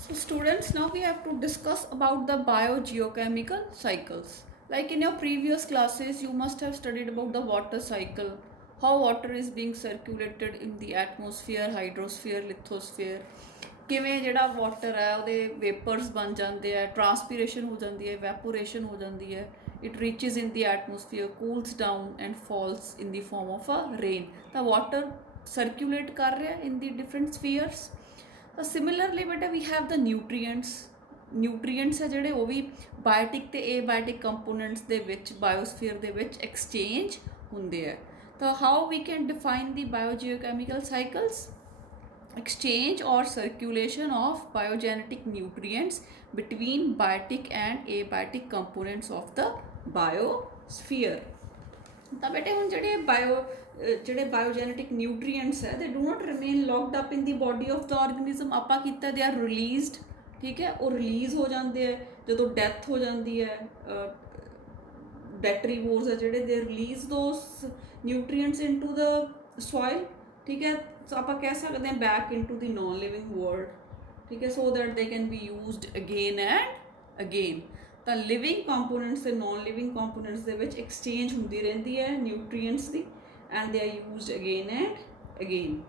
So students, now we have to discuss about the biogeochemical cycles. Like in your previous classes, you must have studied about the water cycle, how water is being circulated in the atmosphere, hydrosphere, lithosphere. ਕਿਵੇਂ ਜਿਹੜਾ water ਹੈ ਉਹਦੇ ਵੇਪਰਸ ਬਣ ਜਾਂਦੇ ਆ, ਟਰਾਂਸਪੀਰੇਸ਼ਨ ਹੋ ਜਾਂਦੀ ਹੈ, ਵੈਪੋਰੇਸ਼ਨ ਹੋ ਜਾਂਦੀ ਹੈ, it reaches in the atmosphere, cools down and falls in the form of a rain. ਤਾਂ ਵਾਟਰ ਸਰਕੂਲੇਟ ਕਰ ਰਿਹਾ ਇਨ ਦੀ ਡਿਫਰੈਂਟ ਸਫੀਅਰਸ। ਸਿਮਿਲਰਲੀ ਬੇਟਾ ਵੀ ਹੈਵ ਦ ਨਿਊਟਰੀਐਂਟਸ ਹੈ ਜਿਹੜੇ ਉਹ ਵੀ ਬਾਇਓਟਿਕ ਤੇ ਏਬਾਇਓਟਿਕ ਕੰਪੋਨੈਂਟਸ ਦੇ ਵਿੱਚ ਬਾਇਓਸਫੀਅਰ ਦੇ ਵਿੱਚ ਐਕਸਚੇਂਜ ਹੁੰਦੇ ਆ। ਤਾਂ how we can define the ਬਾਇਓਜੀਓਕੈਮੀਕਲ cycles? Exchange or circulation of biogenetic nutrients between biotic and abiotic components of the biosphere। ਤਾਂ ਬੇਟੇ ਹੁਣ ਜਿਹੜੇ ਬਾਇਓਜੈਨੇਟਿਕ ਨਿਊਟਰੀਐਂਟਸ ਹੈ, ਦੇ do not remain locked up in the body of the organism. ਆਪਾਂ ਕੀਤਾ they are released, ਠੀਕ ਹੈ, ਉਹ ਰਿਲੀਜ਼ ਹੋ ਜਾਂਦੇ ਹੈ ਜਦੋਂ ਡੈਥ ਹੋ ਜਾਂਦੀ ਹੈ। ਬੈਕਟੀਰੀਵੋਰਸ ਹੈ ਜਿਹੜੇ, they release those nutrients into the soil, ਠੀਕ ਹੈ। ਸੋ ਆਪਾਂ ਕਹਿ ਸਕਦੇ ਹਾਂ back into the non living world, ਠੀਕ ਹੈ, so that they can be used again and again. ਤਾਂ ਲਿਵਿੰਗ ਕੰਪੋਨੈਂਟਸ ਤੇ ਨੋਨ ਲਿਵਿੰਗ ਕੰਪੋਨੈਂਟਸ ਦੇ ਵਿੱਚ ਐਕਸਚੇਂਜ ਹੁੰਦੀ ਰਹਿੰਦੀ ਹੈ ਨਿਊਟਰੀਐਂਟਸ ਦੀ, and they are used again and again.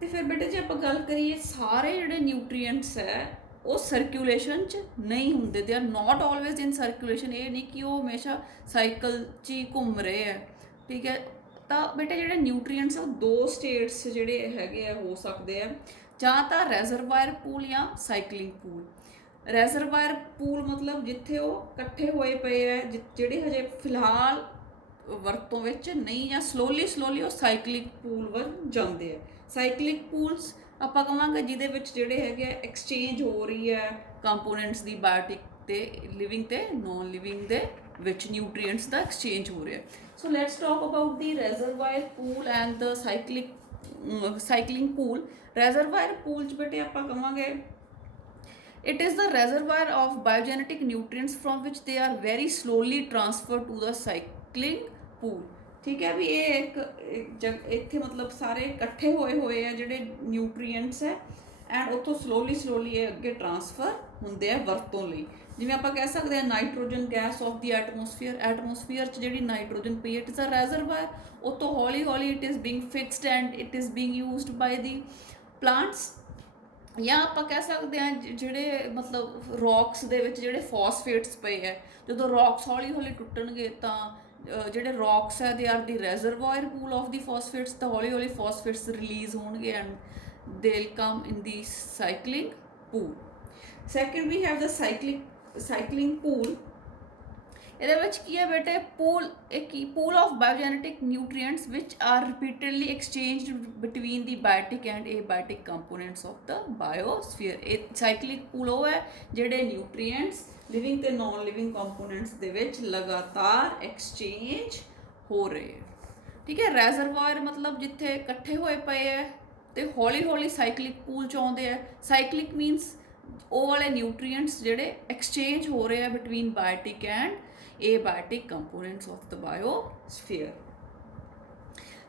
ਤੇ ਫਿਰ ਬੇਟੇ ਜੇ ਆਪਾਂ ਗੱਲ ਕਰੀਏ, ਸਾਰੇ ਜਿਹੜੇ ਨਿਊਟਰੀਐਂਟਸ ਹੈ ਉਹ ਸਰਕੂਲੇਸ਼ਨ 'ਚ ਨਹੀਂ ਹੁੰਦੇ, they are note always in circulation. ਇਹ ਨਹੀਂ ਕਿ ਉਹ ਹਮੇਸ਼ਾ ਸਾਈਕਲ 'ਚ ਹੀ ਘੁੰਮ ਰਹੇ ਹੈ, ਠੀਕ ਹੈ। ਤਾਂ ਬੇਟੇ ਜਿਹੜੇ ਨਿਊਟਰੀਐਂਟਸ ਉਹ ਦੋ ਸਟੇਟਸ ਜਿਹੜੇ ਹੈਗੇ ਆ ਹੋ ਸਕਦੇ ਆ, ਜਾਂ ਤਾਂ ਰੈਜ਼ਰਵਾਇਰ ਪੂਲ ਜਾਂ ਸਾਈਕਲਿੰਗ ਪੂਲ। ਰੈਜ਼ਰਵਾਇਰ ਪੂਲ ਮਤਲਬ ਜਿੱਥੇ ਉਹ ਇਕੱਠੇ ਹੋਏ ਪਏ ਹੈ, ਜਿਹੜੇ ਹਜੇ ਫਿਲਹਾਲ ਵਰਤੋਂ ਵਿੱਚ ਨਹੀਂ, ਜਾਂ ਸਲੋਲੀ ਉਹ ਸਾਈਕਲਿਕ ਪੂਲ ਵੱਲ ਜਾਂਦੇ ਆ। ਸਾਈਕਲਿਕ ਪੂਲਸ ਆਪਾਂ ਕਹਾਂਗੇ ਜਿਹਦੇ ਵਿੱਚ ਜਿਹੜੇ ਹੈਗੇ ਐਕਸਚੇਂਜ ਹੋ ਰਹੀ ਹੈ ਕੰਪੋਨੈਂਟਸ ਦੀ, ਬਾਇਓਟਿਕ ਤੇ ਲਿਵਿੰਗ ਤੇ ਨੋਨ ਲਿਵਿੰਗ ਦੇ ਵਿੱਚ ਨਿਊਟਰੀਐਂਟਸ ਦਾ ਐਕਸਚੇਂਜ ਹੋ ਰਿਹਾ। So let's talk about the reservoir pool and the cycling pool. Reservoir pool 'ਚ ਬੇਟੇ ਆਪਾਂ ਕਹਾਂਗੇ it is the reservoir of biogenetic nutrients from which they are very slowly transferred to the cycling pool। ਠੀਕ ਹੈ ਵੀ ਇਹ ਇੱਕ ਇੱਥੇ ਮਤਲਬ ਸਾਰੇ ਇਕੱਠੇ ਹੋਏ ਆ ਜਿਹੜੇ ਨਿਊਟਰੀਐਂਟਸ ਹੈ, ਐਂਡ ਉੱਥੋਂ ਸਲੋਲੀ ਇਹ ਅੱਗੇ ਟਰਾਂਸਫਰ ਹੁੰਦੇ ਆ ਵਰਤੋਂ ਲਈ। ਜਿਵੇਂ ਆਪਾਂ ਕਹਿ ਸਕਦੇ ਹਾਂ nitrogen gas of the atmosphere 'ਚ ਜਿਹੜੀ ਨਾਈਟ੍ਰੋਜਨ ਪਈ ਇਟ ਇਜ਼ ਅ ਰੈਜ਼ਰਵਾਇਰ। ਉੱਥੋਂ ਹੌਲੀ it is being fixed and it is being used by the plants. ਜਾਂ ਆਪਾਂ ਕਹਿ ਸਕਦੇ ਹਾਂ ਜਿਹੜੇ ਮਤਲਬ ਰੌਕਸ ਦੇ ਵਿੱਚ ਜਿਹੜੇ ਫੋਸਫੇਟਸ ਪਏ ਹੈ, ਜਦੋਂ ਰੌਕਸ ਹੌਲੀ ਟੁੱਟਣਗੇ ਤਾਂ ਜਿਹੜੇ ਰੌਕਸ ਹੈ they are the reservoir pool of the phosphates. ਤਾਂ ਹੌਲੀ ਫੋਸਫੇਟਸ ਰਿਲੀਜ਼ ਹੋਣਗੇ and they will come in the cycling pool. Second we have the cycling pool. ਇਹਦੇ ਵਿੱਚ ਕੀ ਹੈ ਬੇਟੇ, pool of biogenetic nutrients which are repeatedly exchanged between the biotic and abiotic components of the biosphere. ਇਹ cyclic pool ਉਹ ਹੈ ਜਿਹੜੇ nutrients living ਤੇ ਨੋਨ ਲਿਵਿੰਗ ਕੰਪੋਨੈਂਟਸ ਦੇ ਵਿੱਚ ਲਗਾਤਾਰ ਐਕਸਚੇਂਜ ਹੋ ਰਹੇ ਹੈ, ਠੀਕ ਹੈ। ਰੈਜ਼ਰਵਾਇਰ ਮਤਲਬ ਜਿੱਥੇ ਇਕੱਠੇ ਹੋਏ ਪਏ ਹੈ ਤੇ ਹੌਲੀ ਸਾਈਕਲਿਕ ਪੂਲ 'ਚ ਆਉਂਦੇ ਆ। ਸਾਈਕਲਿਕ ਮੀਨਸ ਉਹ ਵਾਲੇ ਨਿਊਟਰੀਐਂਟਸ ਜਿਹੜੇ ਐਕਸਚੇਂਜ ਹੋ ਰਹੇ ਆ between biotic and abiotic components of the biosphere।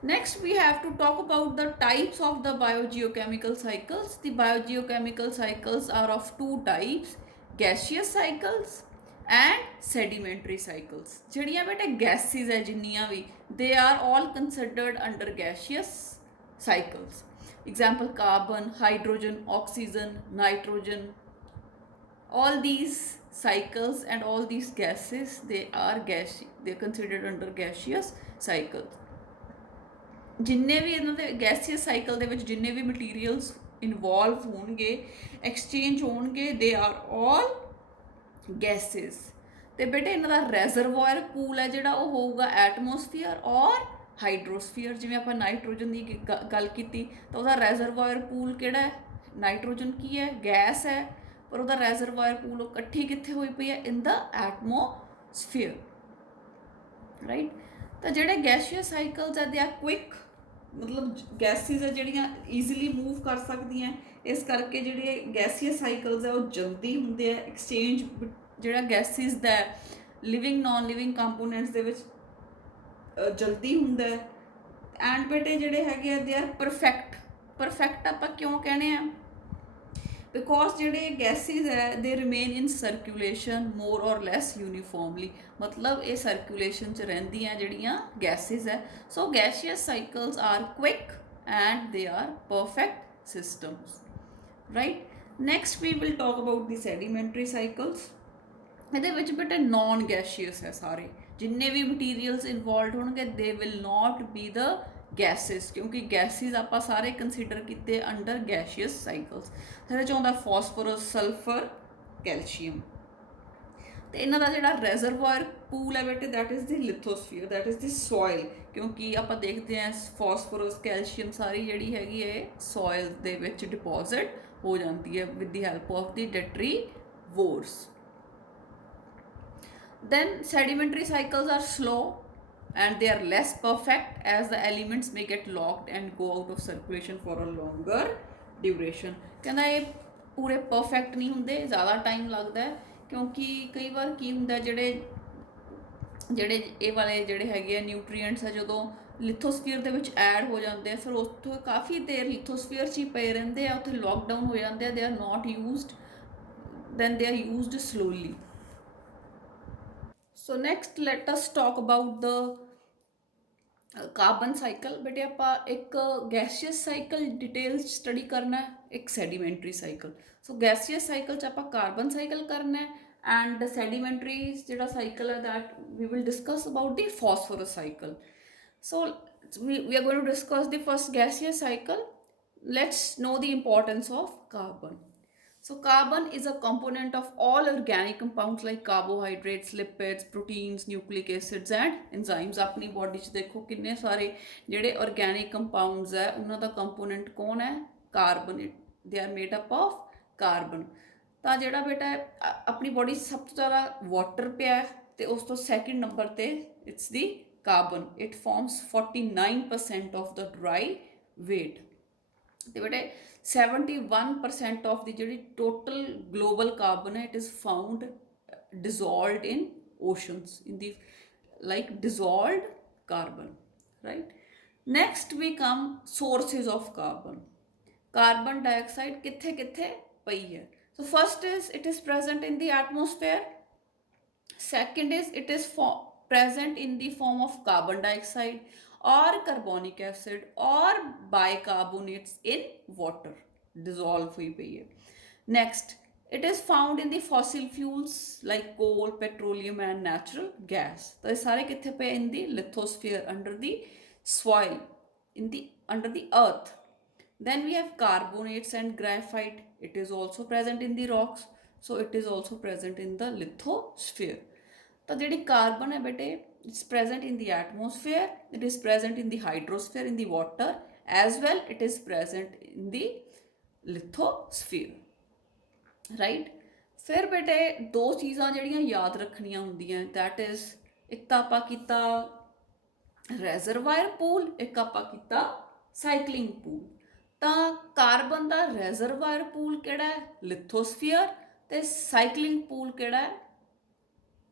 Next we have to talk about the types of the biogeochemical cycles। The biogeochemical cycles are of two types, gaseous cycles and sedimentary cycles। ਜਿਹੜੀਆਂ ਬੇਟੇ gases ਹੈ ਜਿੰਨੀਆਂ ਵੀ, they are all considered under gaseous cycles। Example carbon, hydrogen, oxygen, nitrogen, all these cycles and all these gases they are considered under gaseous cycles। ਜਿੰਨੇ ਵੀ ਇਹਨਾਂ ਦੇ ਗੈਸੀਅਸ cycle ਦੇ ਵਿੱਚ ਜਿੰਨੇ ਵੀ ਮਟੀਰੀਅਲਸ ਇਨਵੋਲਵ ਹੋਣਗੇ, ਐਕਸਚੇਂਜ ਹੋਣਗੇ, ਦੇ ਆਰ ਆਲ ਗੈਸਿਸ। ਤੇ ਬੇਟੇ ਇਹਨਾਂ ਦਾ ਰੈਜ਼ਰਵਾਇਰ ਪੂਲ ਹੈ ਜਿਹੜਾ ਉਹ ਹੋਊਗਾ ਐਟਮੋਸਫੀਅਰ ਔਰ ਹਾਈਡਰੋਸਫੀਅਰ। ਜਿਵੇਂ ਆਪਾਂ ਨਾਈਟ੍ਰੋਜਨ ਦੀ ਗੱਲ ਕੀਤੀ ਤਾਂ ਉਹਦਾ ਰੈਜ਼ਰਵਾਇਰ ਪੂਲ ਕਿਹੜਾ ਹੈ, ਨਾਈਟ੍ਰੋਜਨ ਕੀ ਹੈ, ਗੈਸ ਹੈ, ਪਰ ਉਹਦਾ ਰੈਜ਼ਰਵਾਇਰ ਪੂਲ ਉਹ ਇਕੱਠੀ ਕਿੱਥੇ ਹੋਈ ਪਈ ਹੈ, ਇਨ ਦਾ ਐਟਮੋਸਫੀਅਰ, ਰਾਈਟ। ਤਾਂ ਜਿਹੜੇ ਗੈਸੀਅਸ ਸਾਈਕਲਸ ਹੈ ਦੇ ਆਰ ਕੁਇਕ, ਮਤਲਬ ਗੈਸਿਸ ਹੈ ਜਿਹੜੀਆਂ ਈਜ਼ੀਲੀ ਮੂਵ ਕਰ ਸਕਦੀਆਂ, ਇਸ ਕਰਕੇ ਜਿਹੜੇ ਗੈਸੀਅਸ ਸਾਈਕਲਸ ਹੈ ਉਹ ਜਲਦੀ ਹੁੰਦੇ ਆ। ਐਕਸਚੇਂਜ ਜਿਹੜਾ ਗੈਸਿਸ ਦਾ ਲਿਵਿੰਗ ਨੋਨ ਲਿਵਿੰਗ ਕੰਪੋਨੈਂਟਸ ਦੇ ਵਿੱਚ ਜਲਦੀ ਹੁੰਦਾ ਹੈ। ਐਂਡ ਬੇਟੇ ਜਿਹੜੇ ਹੈਗੇ ਆ ਦੇ ਆਰ ਪਰਫੈਕਟ ਆਪਾਂ ਕਿਉਂ ਕਹਿੰਦੇ ਆ, बिकॉज ਜਿਹੜੇ ਗੈਸਿਸ ਹੈ ਦੇ ਰਿਮੇਨ ਇਨ ਸਰਕੂਲੇਸ਼ਨ ਮੋਰ ਔਰ ਲੈਸ ਯੂਨੀਫਾਰਮਲੀ, ਮਤਲਬ ਇਹ ਸਰਕੂਲੇਸ਼ਨ 'ਚ ਰਹਿੰਦੀਆਂ ਜਿਹੜੀਆਂ ਗੈਸਿਸ ਹੈ। So gaseous cycles are quick and they are perfect systems, right. Next we will talk about the sedimentary cycles. ਇਹਦੇ ਵਿੱਚ ਬੇਟਾ ਨॉन ਗੈਸੀਅਸ ਹੈ ਸਾਰੇ ਜਿੰਨੇ ਵੀ ਮਟੀਰੀਅਲਸ ਇਨਵੋਲਵਡ ਹੋਣਗੇ, they will not be the gases, ਕਿਉਂਕਿ ਗੈਸਿਸ ਆਪਾਂ ਸਾਰੇ ਕੰਸੀਡਰ ਕੀਤੇ ਅੰਡਰ ਗੈਸੀਅਸ ਸਾਈਕਲਸ। ਇਹਦੇ 'ਚ ਆਉਂਦਾ ਫਾਸਫੋਰਸ, ਸਲਫਰ, ਕੈਲਸ਼ੀਅਮ। ਤੇ ਇਹਨਾਂ ਦਾ ਜਿਹੜਾ ਰੈਜ਼ਰਵਾਇਰ ਪੂਲ ਹੈ ਬੇਟੇ, that is the lithosphere, that is the soil, ਕਿਉਂਕਿ ਆਪਾਂ ਦੇਖਦੇ ਹਾਂ ਫਾਸਫੋਰਸ, ਕੈਲਸ਼ੀਅਮ ਸਾਰੀ ਜਿਹੜੀ ਹੈਗੀ ਹੈ ਸੋਇਲ ਦੇ ਵਿੱਚ ਡਿਪੋਜ਼ਿਟ ਹੋ ਜਾਂਦੀ ਹੈ with the help of the detritivores. Then sedimentary cycles are slow and they are less perfect as the elements may get locked and go out of circulation for a longer duration। ਕਹਿੰਦਾ ਇਹ ਪੂਰੇ perfect ਨਹੀਂ ਹੁੰਦੇ, ਜ਼ਿਆਦਾ time ਲੱਗਦਾ ਹੈ, ਕਿਉਂਕਿ ਕਈ ਵਾਰ ਕੀ ਹੁੰਦਾ ਜਿਹੜੇ ਇਹ ਵਾਲੇ ਜਿਹੜੇ ਹੈਗੇ ਆ ਨਿਊਟਰੀਐਂਟਸ ਆ ਜਦੋਂ ਲਿਥੋਸਫੀਅਰ ਦੇ ਵਿੱਚ ਐਡ ਹੋ ਜਾਂਦੇ ਆ, ਫਿਰ ਉੱਥੋਂ ਕਾਫੀ ਦੇਰ ਲਿਥੋਸਫੀਅਰ 'ਚ ਹੀ ਪਏ ਰਹਿੰਦੇ ਆ, ਉੱਥੇ ਲੋਕਡਾਊਨ ਹੋ ਜਾਂਦੇ ਆ, they are not used, then they are used slowly. So next let us talk about the carbon cycle। बेटे ਆਪਾਂ एक gaseous cycle डिटेल स्टडी करना है, एक sedimentary cycle। so gaseous cycle ਚ ਆਪਾਂ carbon cycle करना है, and sedimentary ਜਿਹੜਾ cycle है that we will discuss about the phosphorus cycle। so we are going to discuss the first gaseous cycle। let's know the importance of carbon। So carbon is a component of all organic compounds like carbohydrates, lipids, proteins, nucleic acids and enzymes। अपनी body च देखो किन्ने सारे जेडे organic compounds है उन्हों दा component कौन है? Carbon। they are made up of carbon। ਤਾਂ ਜਿਹੜਾ बेटा अपनी body सब तो ज़्यादा water पे है, ते उस तो second number ते it's the carbon। it forms 49% of the dry weight। ਤੇ बेटे 71% of the ਜਿਹੜੀ total global carbon है, it is found dissolved in oceans, in the like dissolved carbon, right। next we come sources of carbon। carbon dioxide ਕਿੱਥੇ ਕਿੱਥੇ ਪਈ ਹੈ? so first is it is present in the atmosphere। second is it is present in the form of carbon dioxide or carbonic acid or bicarbonates in water, dissolve hui pai hai। next it is found in the fossil fuels like coal, petroleum and natural gas। तो ये सारे किथे पे? in the lithosphere, under the soil, in the under the earth। then we have carbonates and graphite, it is also present in the rocks, so it is also present in the lithosphere। तो ਜਿਹੜੀ carbon ਹੈ ਬੇਟੇ, it's present in the atmosphere, it is present in the hydrosphere, in the water as well, it is present in the lithosphere, right। ਫਿਰ ਬੇਟੇ ਦੋ ਚੀਜ਼ਾਂ ਜਿਹੜੀਆਂ ਯਾਦ ਰੱਖਣੀਆਂ ਹੁੰਦੀਆਂ, that is ਇੱਕ ਤਾਂ ਆਪਾਂ ਕੀਤਾ ਰੈਜ਼ਰਵਾਇਰ ਪੂਲ, ਇੱਕ ਆਪਾਂ ਕੀਤਾ ਸਾਈਕਲਿੰਗ ਪੂਲ। ਤਾਂ ਕਾਰਬਨ ਦਾ ਰੈਜ਼ਰਵਾਇਰ ਪੂਲ ਕਿਹੜਾ ਹੈ? ਲਿਥੋਸਫੀਅਰ। ਤੇ ਸਾਈਕਲਿੰਗ ਪੂਲ ਕਿਹੜਾ ਹੈ?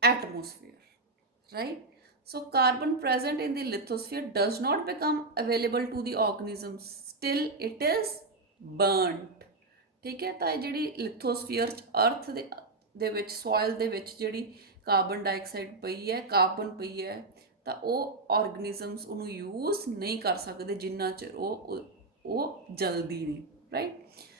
atmosphere, right। so carbon present in the lithosphere does not become available to the organisms, still it is burnt। ਠੀਕ ਹੈ, ਤਾਂ ਇਹ ਜਿਹੜੀ ਲਿਥੋਸਫੀਅਰ ਚ ਅਰਥ ਦੇ ਵਿੱਚ ਸੋਇਲ ਦੇ ਵਿੱਚ ਜਿਹੜੀ ਕਾਰਬਨ ਡਾਈਆਕਸਾਈਡ ਪਈ ਹੈ, ਕਾਰਬਨ ਪਈ ਹੈ, ਤਾਂ ਉਹ ਆਰਗੇਨਿਜ਼ਮਸ ਉਹਨੂੰ ਯੂਜ਼ ਨਹੀਂ ਕਰ ਸਕਦੇ ਜਿੰਨਾ ਚਿਰ ਉਹ ਜਲਦੀ ਨਹੀਂ, right.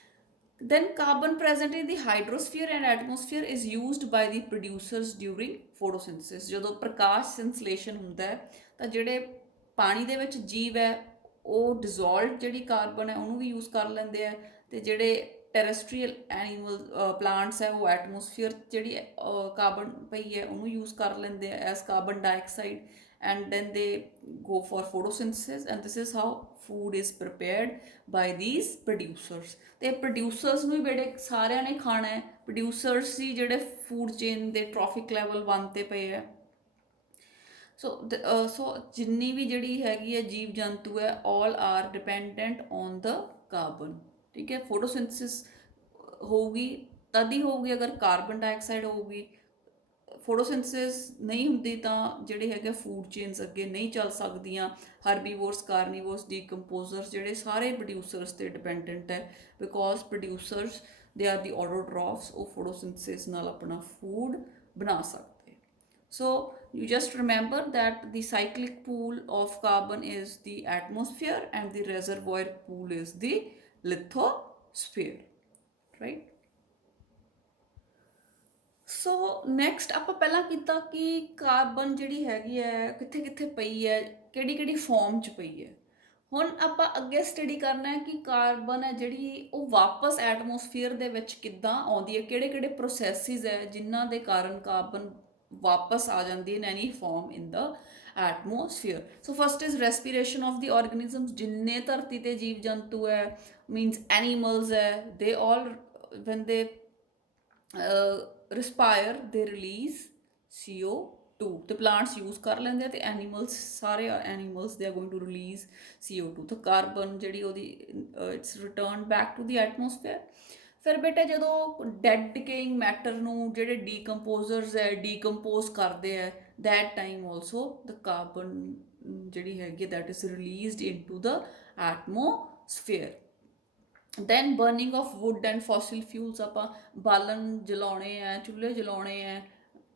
then carbon present in the hydrosphere and atmosphere is used by the producers during photosynthesis। ਜਦੋਂ ਪ੍ਰਕਾਸ਼ ਸੰਸਲੇਸ਼ਨ ਹੁੰਦਾ ਹੈ ਤਾਂ ਜਿਹੜੇ ਪਾਣੀ ਦੇ ਵਿੱਚ ਜੀਵ ਹੈ ਉਹ ਡਿਜ਼ੋਲਵਡ ਜਿਹੜੀ ਕਾਰਬਨ ਹੈ ਉਹਨੂੰ ਵੀ ਯੂਜ਼ ਕਰ ਲੈਂਦੇ ਆ, ਤੇ ਜਿਹੜੇ ਟੈਰੈਸਟਰੀਅਲ ਐਨੀਮਲ ਪਲਾਂਟਸ ਹੈ ਉਹ ਐਟਮੋਸਫੀਅਰ ਜਿਹੜੀ ਕਾਰਬਨ ਪਈ ਹੈ ਉਹਨੂੰ ਯੂਜ਼ ਕਰ ਲੈਂਦੇ ਆ S carbon dioxide, and then they go for photosynthesis and this is how food is prepared by these producers। ਤੇ producers ਨੂੰ ਵੀ ਬੜੇ ਸਾਰਿਆਂ ਨੇ ਖਾਣਾ ਹੈ, producers ਹੀ ਜਿਹੜੇ ਫੂਡ ਚੇਨ ਦੇ ਟ੍ਰੋਫਿਕ ਲੈਵਲ 1 ਤੇ ਪਏ ਹੈ। ਸੋ ਜਿੰਨੀ ਵੀ ਜਿਹੜੀ ਹੈਗੀ ਹੈ ਜੀਵ ਜੰਤੂ ਹੈ all are dependent on the carbon। ਠੀਕ ਹੈ, ਫੋਟੋਸਿੰਥਸਿਸ ਹੋਊਗੀ ਤਦ ਹੀ ਹੋਊਗੀ ਅਗਰ ਕਾਰਬਨ ਡਾਈਆਕਸਾਈਡ ਹੋਊਗੀ। ਫੋਟੋਸਿੰਥਸਿਸ ਨਹੀਂ ਹੁੰਦੀ ਤਾਂ ਜਿਹੜੇ ਹੈਗੇ ਫੂਡ ਚੇਨਸ ਅੱਗੇ ਨਹੀਂ ਚੱਲ ਸਕਦੀਆਂ। ਹਰਬੀਵੋਰਸ, ਕਾਰਨੀਵੋਰਸ, ਡੀਕੰਪੋਜ਼ਰਸ ਜਿਹੜੇ ਸਾਰੇ ਪ੍ਰੋਡਿਊਸਰਸ 'ਤੇ ਡਿਪੈਂਡੈਂਟ ਹੈ, ਬਿਕੋਜ਼ ਪ੍ਰੋਡਿਊਸਰਸ ਦੇ ਆਰ ਦੀ ਆਟੋਟ੍ਰੋਫਸ, ਉਹ ਫੋਟੋਸਿੰਥਸਿਸ ਨਾਲ ਆਪਣਾ ਫੂਡ ਬਣਾ ਸਕਦੇ। So you just remember that the cyclic pool of carbon is the atmosphere and the reservoir pool is the lithosphere, right? So next ਆਪਾਂ ਪਹਿਲਾਂ ਕੀਤਾ ਕਿ ਕਾਰਬਨ ਜਿਹੜੀ ਹੈਗੀ ਹੈ ਕਿੱਥੇ ਕਿੱਥੇ ਪਈ ਹੈ, ਕਿਹੜੀ ਕਿਹੜੀ ਫਾਰਮ 'ਚ ਪਈ ਹੈ। ਹੁਣ ਆਪਾਂ ਅੱਗੇ ਸਟੱਡੀ ਕਰਨਾ ਹੈ ਕਿ ਕਾਰਬਨ ਹੈ ਜਿਹੜੀ ਉਹ ਵਾਪਸ ਐਟਮੋਸਫੀਅਰ ਦੇ ਵਿੱਚ ਕਿੱਦਾਂ ਆਉਂਦੀ ਹੈ, ਕਿਹੜੇ ਕਿਹੜੇ ਪ੍ਰੋਸੈਸਿਸ ਹੈ ਜਿਨ੍ਹਾਂ ਦੇ ਕਾਰਨ ਕਾਰਬਨ ਵਾਪਸ ਆ ਜਾਂਦੀ in any form in the atmosphere. So first is respiration of the organisms, ਜਿੰਨੇ ਧਰਤੀ ਤੇ ਜੀਵ ਜੰਤੂ ਹੈ, ਮੀਨਸ ਐਨੀਮਲਸ ਹੈ, ਦੇ ਆਲ ਵੈਨ ਦੇ ਰਿਸਪਾਇਰ ਦੇ ਰਿਲੀਜ਼ CO2, ਤੇ ਪਲਾਂਟਸ ਯੂਜ਼ ਕਰ ਲੈਂਦੇ ਆ ਤੇ ਐਨੀਮਲਸ, ਸਾਰੇ animals they are going to release CO2, ਤਾਂ ਕਾਰਬਨ ਜਿਹੜੀ ਉਹਦੀ it's return back to the atmosphere. ਫਿਰ ਬੇਟਾ ਜਦੋਂ ਡੈਡ ਡਿਕੇਇੰਗ ਮੈਟਰ ਨੂੰ ਜਿਹੜੇ ਡੀਕੰਪੋਜ਼ਰਸ ਹੈ ਡੀਕੰਪੋਜ਼ ਕਰਦੇ ਹੈ, that time also the carbon ਜਿਹੜੀ ਹੈਗੀ that is released into the atmosphere. Then burning of wood and fossil fuels, ਆਪਾਂ ਬਾਲਣ ਜਲਾਉਣੇ ਹੈ, ਚੁੱਲ੍ਹੇ ਜਲਾਉਣੇ ਹੈ,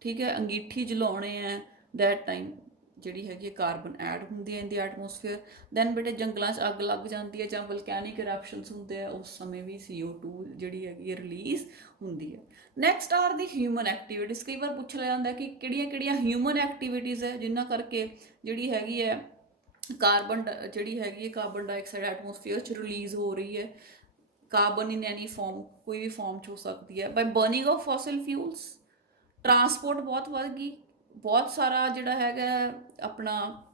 ਠੀਕ ਹੈ, ਅੰਗੀਠੀ ਜਲਾਉਣੇ ਹੈ, ਦੈਟ ਟਾਈਮ ਜਿਹੜੀ ਹੈਗੀ ਕਾਰਬਨ ਐਡ ਹੁੰਦੀ ਹੈ ਇਨ ਦੀ ਐਟਮੋਸਫੇਅਰ। ਦੈਨ ਬੇਟੇ ਜੰਗਲਾਂ 'ਚ ਅੱਗ ਲੱਗ ਜਾਂਦੀ ਹੈ ਜਾਂ ਵਲਕੈਨਿਕ ਇਰਪਸ਼ਨਸ ਹੁੰਦੇ ਆ, ਉਸ ਸਮੇਂ ਵੀ CO2 ਜਿਹੜੀ ਹੈਗੀ ਹੈ ਰਿਲੀਜ਼ ਹੁੰਦੀ ਹੈ। ਨੈਕਸਟ ਆਰ ਦੀ ਹਿਊਮਨ ਐਕਟੀਵਿਟੀਜ਼। ਕਈ ਵਾਰ ਪੁੱਛ ਲਿਆ ਜਾਂਦਾ ਕਿ ਕਿਹੜੀਆਂ ਕਿਹੜੀਆਂ ਹਿਊਮਨ ਐਕਟੀਵਿਟੀਜ਼ ਹੈ ਜਿਨ੍ਹਾਂ ਕਰਕੇ ਜਿਹੜੀ ਹੈਗੀ ਹੈ ਕਾਰਬਨ ਜਿਹੜੀ ਹੈਗੀ ਹੈ ਕਾਰਬਨ ਡਾਈਆਕਸਾਈਡ ਐਟਮੋਸਫੀਅਰ 'ਚ ਰਿਲੀਜ਼ ਹੋ ਰਹੀ ਹੈ। ਕਾਰਬਨ ਇਨ ਐਨੀ ਫਾਰਮ, ਕੋਈ ਵੀ ਫਾਰਮ 'ਚ ਹੋ ਸਕਦੀ ਹੈ। By burning of fossil fuels, transport ਬਹੁਤ ਵੱਧ ਗਈ, ਬਹੁਤ ਸਾਰਾ ਜਿਹੜਾ ਹੈਗਾ ਆਪਣਾ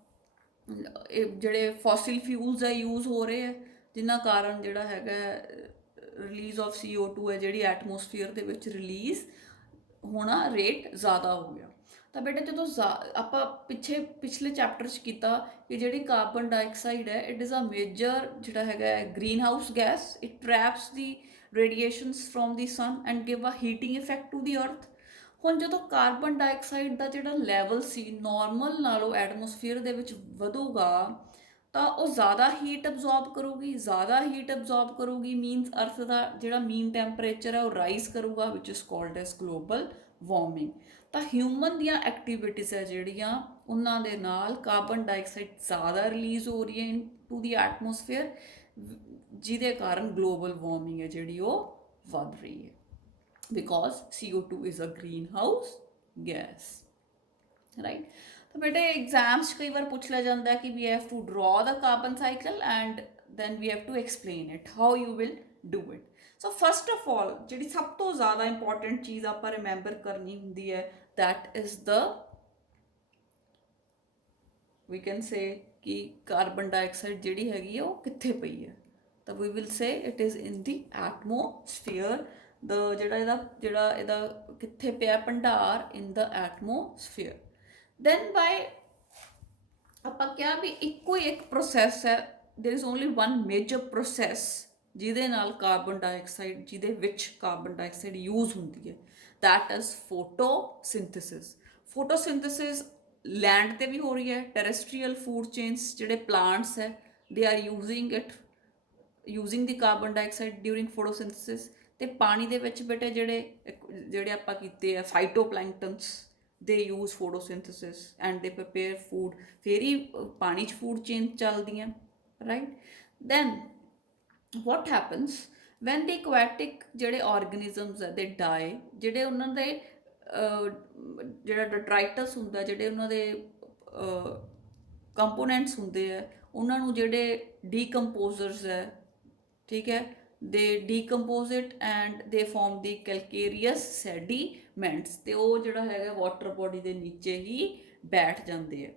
ਜਿਹੜੇ ਫੋਸਿਲ ਫਿਊਲਸ ਹੈ ਯੂਜ਼ ਹੋ ਰਹੇ ਹੈ, ਜਿਨ੍ਹਾਂ ਕਾਰਨ ਜਿਹੜਾ ਹੈਗਾ ਰਿਲੀਜ਼ ਆਫ CO2 ਹੈ ਜਿਹੜੀ ਐਟਮੋਸਫੀਅਰ ਦੇ ਵਿੱਚ ਰਿਲੀਜ਼ ਹੋਣਾ ਰੇਟ ਜ਼ਿਆਦਾ ਹੋ ਗਿਆ। ਤਾਂ ਬੇਟਾ ਜਦੋਂ ਆਪਾਂ ਪਿਛਲੇ ਚੈਪਟਰ 'ਚ ਕੀਤਾ ਕਿ ਜਿਹੜੀ ਕਾਰਬਨ ਡਾਈਆਕਸਾਈਡ ਹੈ ਇਟ ਇਜ਼ ਅ ਮੇਜਰ ਜਿਹੜਾ ਹੈਗਾ greenhouse gas, it traps the radiations from the sun and give a heating effect to the earth. ਹੁਣ ਜਦੋਂ ਕਾਰਬਨ ਡਾਈਆਕਸਾਈਡ ਦਾ ਜਿਹੜਾ ਲੈਵਲ ਸੀ ਨੋਰਮਲ ਨਾਲੋਂ ਐਟਮੋਸਫੀਅਰ ਦੇ ਵਿੱਚ ਵਧੂਗਾ ਤਾਂ ਉਹ ਜ਼ਿਆਦਾ ਹੀਟ ਅਬਜ਼ੌਰਬ ਕਰੂਗੀ, ਜ਼ਿਆਦਾ ਹੀਟ ਅਬਜ਼ੌਰਬ ਕਰੂਗੀ ਮੀਨਸ ਅਰਥ ਦਾ ਜਿਹੜਾ ਮੀਨ ਟੈਂਪਰੇਚਰ ਹੈ ਉਹ ਰਾਈਜ਼ ਕਰੂਗਾ, which is called as global warming. ਤਾਂ ਹਿਊਮਨ ਦੀਆਂ ਐਕਟੀਵਿਟੀਜ਼ ਹੈ ਜਿਹੜੀਆਂ ਉਹਨਾਂ ਦੇ ਨਾਲ ਕਾਰਬਨ ਡਾਈਆਕਸਾਈਡ ਜ਼ਿਆਦਾ ਰਿਲੀਜ਼ ਹੋ ਰਹੀ ਹੈ ਇਨ ਟੂ ਦੀ ਐਟਮੋਸਫੇਅਰ, ਜਿਹਦੇ ਕਾਰਨ ਗਲੋਬਲ ਵਾਰਮਿੰਗ ਹੈ ਜਿਹੜੀ ਉਹ ਵੱਧ ਰਹੀ ਹੈ, because CO2 is a greenhouse gas, right? तो बेटे एग्जाम्स कई बार पूछ लिया जाता है कि we have to draw the carbon cycle and then we have to explain it, how you will do it. So first of all ਜਿਹੜੀ ਸਭ ਤੋਂ ਜ਼ਿਆਦਾ ਇੰਪੋਰਟੈਂਟ ਚੀਜ਼ ਆਪਾਂ ਰਿਮੈਂਬਰ ਕਰਨੀ ਹੁੰਦੀ ਹੈ that is the we can say ਕਿ ਕਾਰਬਨ ਡਾਈਆਕਸਾਈਡ ਜਿਹੜੀ ਹੈਗੀ ਹੈ ਉਹ ਕਿੱਥੇ ਪਈ ਹੈ, ਤਾਂ we will say it is in the atmosphere। ਜਿਹੜਾ ਇਹਦਾ ਕਿੱਥੇ ਪਿਆ ਭੰਡਾਰ ਇਨ ਦ ਐਟਮੋਸਫੀਅਰ। ਦੈਨ ਬਾਈ ਆਪਾਂ ਕਿਹਾ ਵੀ ਇੱਕੋ ਹੀ ਇੱਕ ਪ੍ਰੋਸੈਸ ਹੈ, there is only one major process ਜਿਹਦੇ ਨਾਲ ਕਾਰਬਨ ਡਾਈਆਕਸਾਈਡ, ਜਿਹਦੇ ਵਿੱਚ ਕਾਰਬਨ ਡਾਈਆਕਸਾਈਡ ਯੂਜ਼ ਹੁੰਦੀ ਹੈ, that is photosynthesis. Photosynthesis land 'ਤੇ ਵੀ ਹੋ ਰਹੀ ਹੈ, ਟੈਰੇਸਟਰੀਅਲ ਫੂਡ ਚੇਨਸ ਜਿਹੜੇ ਪਲਾਂਟਸ ਹੈ they are using the carbon dioxide during photosynthesis. ਤੇ ਪਾਣੀ ਦੇ ਵਿੱਚ ਬੇਟੇ ਜਿਹੜੇ ਆਪਾਂ ਕੀਤੇ ਆ ਫਾਈਟੋਪਲੈਂਕਟਨਸ ਦੇ use photosynthesis and they prepare food, ਫਿਰ ਹੀ ਪਾਣੀ 'ਚ ਫੂਡ ਚੇਨ ਚੱਲਦੀਆਂ, right. Then what happens when the aquatic ਜਿਹੜੇ organisms ਹੈ they die, ਜਿਹੜੇ ਉਹਨਾਂ ਦੇ ਜਿਹੜਾ ਡੈਟਰਾਈਟਸ ਹੁੰਦਾ, ਜਿਹੜੇ ਉਹਨਾਂ ਦੇ ਕੰਪੋਨੈਂਟਸ ਹੁੰਦੇ ਆ, ਉਹਨਾਂ ਨੂੰ ਜਿਹੜੇ ਡੀਕੰਪੋਜ਼ਰਸ ਹੈ, ਠੀਕ ਹੈ, they decompose it and they form the calcareous sediments, ਤੇ ਉਹ ਜਿਹੜਾ ਹੈਗਾ ਵਾਟਰ ਬੋਡੀ ਦੇ ਨੀਚੇ ਹੀ ਬੈਠ ਜਾਂਦੇ ਆ।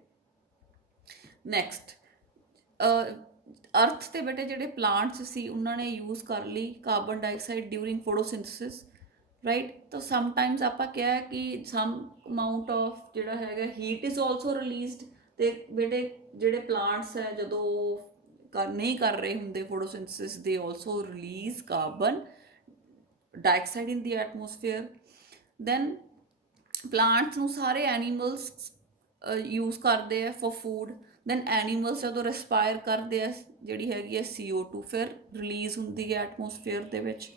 ਨੈਕਸਟ ਅਰਥ ਤੇ ਬੇਟੇ ਜਿਹੜੇ ਪਲਾਂਟਸ ਸੀ ਉਹਨਾਂ ਨੇ ਯੂਜ਼ ਕਰ ਲਈ carbon dioxide during photosynthesis, right. ਤਾਂ ਸਮਟਾਈਮਸ ਆਪਾਂ ਕਿਹਾ ਕਿ ਸਮ ਅਮਾਊਂਟ ਆਫ ਜਿਹੜਾ ਹੈਗਾ ਹੀਟ ਇਜ਼ ਆਲਸੋ ਰਿਲੀਜ਼ਡ, ਤੇ ਬੇਟੇ ਜਿਹੜੇ ਪਲਾਂਟਸ ਹੈ ਜਦੋਂ ਨਹੀਂ ਕਰ ਰਹੇ ਹੁੰਦੇ ਫੋਟੋਸਿੰਥੇਸਿਸ ਦੇ ਆਲਸੋ ਰਿਲੀਜ਼ ਕਾਰਬਨ ਡਾਈਆਕਸਾਈਡ ਇਨ ਦੀ ਐਟਮੋਸਫੇਅਰ। ਦੈਨ ਪਲਾਂਟਸ ਨੂੰ ਸਾਰੇ ਐਨੀਮਲਸ ਯੂਜ਼ ਕਰਦੇ ਆ ਫॉर ਫੂਡ। ਦੈਨ ਐਨੀਮਲਸ ਜਦੋਂ ਰਿਸਪਾਇਰ ਕਰਦੇ ਆ ਜਿਹੜੀ ਹੈਗੀ ਹੈ CO2 ਫਿਰ ਰਿਲੀਜ਼ ਹੁੰਦੀ ਹੈ ਐਟਮੋਸਫੇਅਰ ਦੇ ਵਿੱਚ।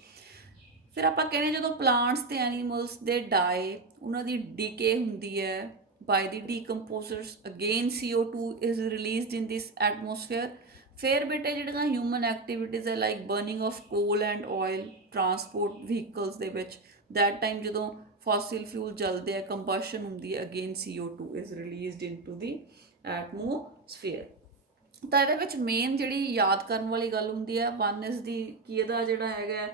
ਫਿਰ ਆਪਾਂ ਕਹਿੰਦੇ ਜਦੋਂ ਪਲਾਂਟਸ ਤੇ ਐਨੀਮਲਸ ਦੇ ਡਾਈ ਉਹਨਾਂ ਦੀ ਡੀਕੇ ਹੁੰਦੀ ਹੈ by the decomposers again CO2 is released in this atmosphere ਫਿਰ ਬੇਟੇ ਜਿਹੜੀਆਂ ਹਿਊਮਨ ਐਕਟੀਵਿਟੀਜ਼ ਹੈ like burning of coal and oil transport vehicles ਦੇ ਵਿੱਚ ਦੈਟ ਟਾਈਮ ਜਦੋਂ ਫੋਸਿਲ ਫਿਊਲ ਜਲਦੇ ਆ ਕੰਬਸ਼ਨ ਹੁੰਦੀ ਹੈ again CO2 is released into the atmosphere ਤਾਂ ਇਹਦੇ ਵਿੱਚ ਮੇਨ ਜਿਹੜੀ ਯਾਦ ਕਰਨ ਵਾਲੀ ਗੱਲ ਹੁੰਦੀ ਹੈ ਵਨ ਇਜ਼ ਦੀ ਕਿ ਇਹਦਾ ਜਿਹੜਾ ਹੈਗਾ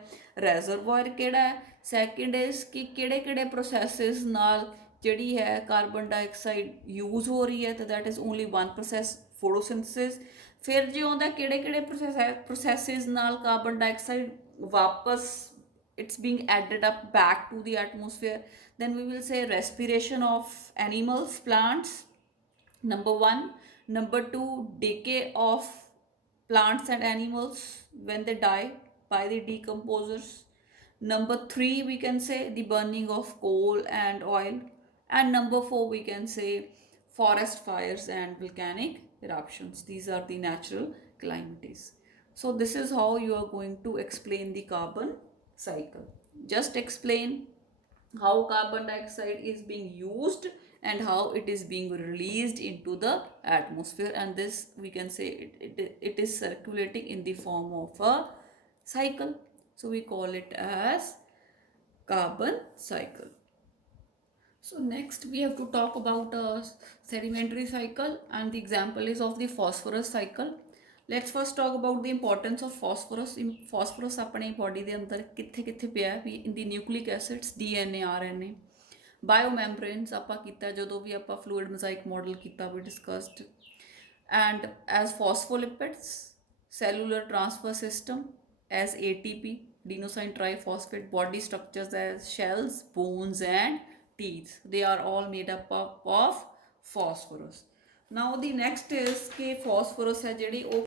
ਰੈਜ਼ਰਵਾਇਰ ਕਿਹੜਾ ਹੈ ਸੈਕਿੰਡ ਇਜ਼ ਕਿ ਕਿਹੜੇ ਕਿਹੜੇ ਪ੍ਰੋਸੈਸਿਸ ਨਾਲ ਜਿਹੜੀ ਹੈ ਕਾਰਬਨ ਡਾਈਆਕਸਾਈਡ ਯੂਜ਼ ਹੋ ਰਹੀ ਹੈ ਤੇ that is only one process photosynthesis ਫਿਰ ਜੇ ਆਉਂਦਾ ਕਿਹੜੇ ਕਿਹੜੇ ਪ੍ਰੋਸੈਸਿਸ ਨਾਲ ਕਾਰਬਨ ਡਾਈਆਕਸਾਈਡ ਵਾਪਸ it's being added up back to the atmosphere then we will say respiration of animals plants number 1 number 2 decay of plants and animals when they die by the decomposers number 3 we can say the burning of coal and oil and number 4 we can say forest fires and volcanic eruptions these are the natural calamities so this is how you are going to explain the carbon cycle just explain how carbon dioxide is being used and how it is being released into the atmosphere and this we can say it is circulating in the form of a cycle so we call it as carbon cycle so next we have to talk about a sedimentary cycle and the example is of the phosphorus cycle let's first talk about the importance of phosphorus phosphorus अपने body ਦੇ ਅੰਦਰ ਕਿੱਥੇ ਕਿੱਥੇ ਪਿਆ ਵੀ in the nucleic acids DNA RNA biomembranes ਆਪਾਂ ਕੀਤਾ ਜਦੋਂ ਵੀ ਆਪਾਂ fluid mosaic model ਕੀਤਾ we discussed and as phospholipids cellular transfer system as ATP adenosine triphosphate body structures as shells bones and teeth they are all made up of phosphorus now the next is ਕਿ phosphorus ਹੈ ਜਿਹੜੀ ਉਹ